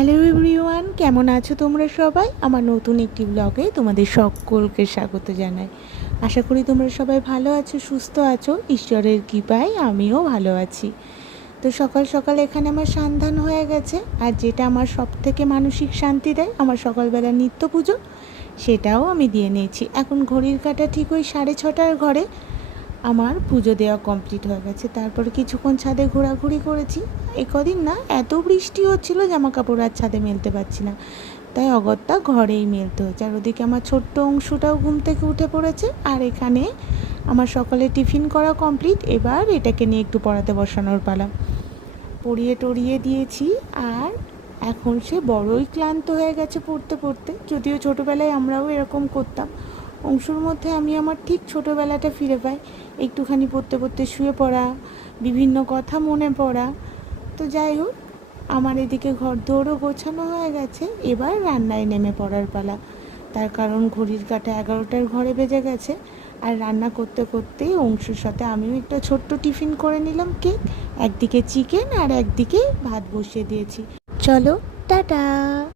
Hello everyone, কেমন আছো তোমরা সবাই? আমার নতুন একটি ব্লগে তোমাদের সকলকে স্বাগত জানাই। আশা করি তোমরা সবাই ভালো আছো, সুস্থ আছো। ঈশ্বরের কৃপায় আমিও ভালো আছি। তো সকাল সকাল এখানে আমার সন্ধান হয়ে গেছে, আর যেটা আমার সব থেকে মানসিক শান্তি দেয়, আমার সকালবেলা নিত্য পুজো, সেটাও আমি দিয়ে নিয়েছি। এখন ঘড়ির কাঁটা ঠিক ওই 6:30টার ঘরে আমার পুজো দেওয়া কমপ্লিট হয়ে গেছে। তারপরে কিছুক্ষণ ছাদে ঘোরাঘুরি করেছি। এই কদিন না এত বৃষ্টি হচ্ছিলো, জামা কাপড় আর ছাদে মেলতে পারছি না, তাই অগত্যা ঘরেই মেলতে হচ্ছে। আর ওদিকে আমার ছোট্ট অংশটাও ঘুম থেকে উঠে পড়েছে। আর এখানে আমার সকালে টিফিন করা কমপ্লিট। এবার এটাকে নিয়ে একটু পড়াতে বসানোর পালা। পড়িয়ে টড়িয়ে দিয়েছি, আর এখন সে বড়ই ক্লান্ত হয়ে গেছে পড়তে পড়তে। যদিও ছোটোবেলায় আমরাও এরকম করতাম। অংশুর মধ্যে আমি আমার ঠিক ছোটোবেলাটা ফিরে পাই। একটুখানি পড়তে পড়তে শুয়ে পড়া, বিভিন্ন কথা মনে পড়া। তো যাই হোক, আমার এদিকে ঘর দৌড়ও গোছানো হয়ে গেছে। এবার রান্নায় নেমে পড়ার পালা। তার কারণ ঘড়ির কাঁটা 11টার ঘরে বেজে গেছে। আর রান্না করতে করতেই অংশুর সাথে আমিও একটা ছোট্ট টিফিন করে নিলাম, কেক। একদিকে চিকেন আর একদিকে ভাত বসিয়ে দিয়েছি। চলো, টাটা।